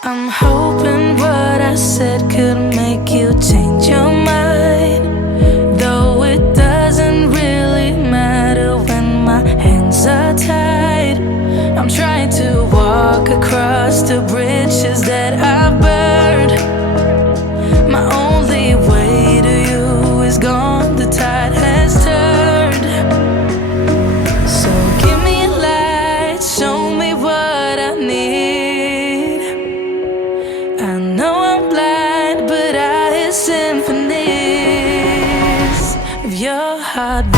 I'm hoping what I said could make you change your mind, though it doesn't really matter when my hands are tied. I'm trying to walk across the bridges that I've burned. My only way to you is gone, the tide has turned. So give me a light, show me what I need. I know I'm blind, but I hear symphonies of your heartbeat.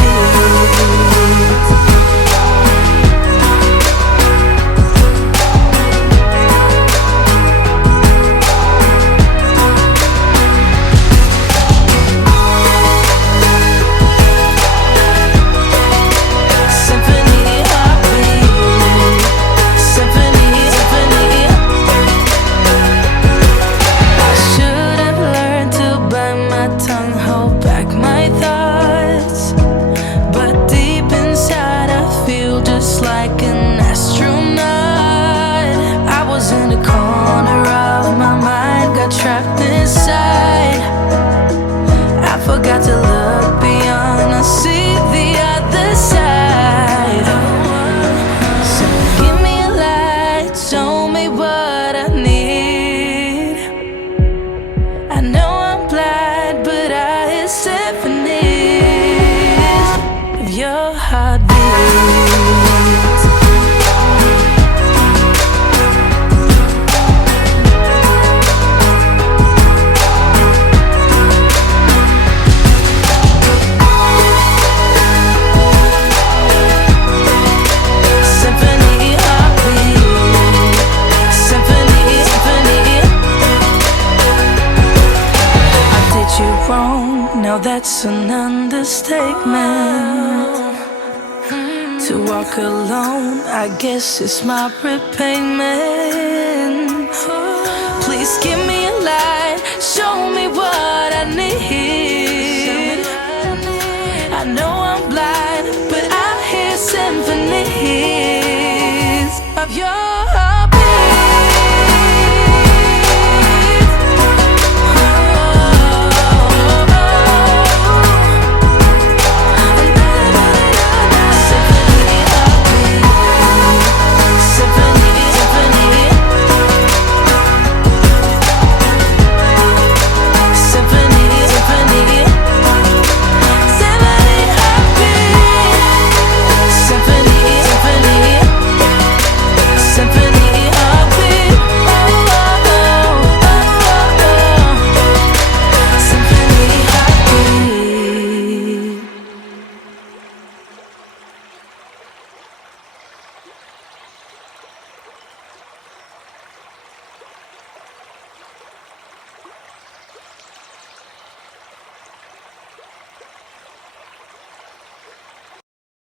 Trapped inside, I forgot to look beyond. I see the other side. So give me a light, show me what I need. I know I'm blind, but I hear symphonies of your heartbeat. Now that's an understatement. To walk alone, I guess it's my repayment.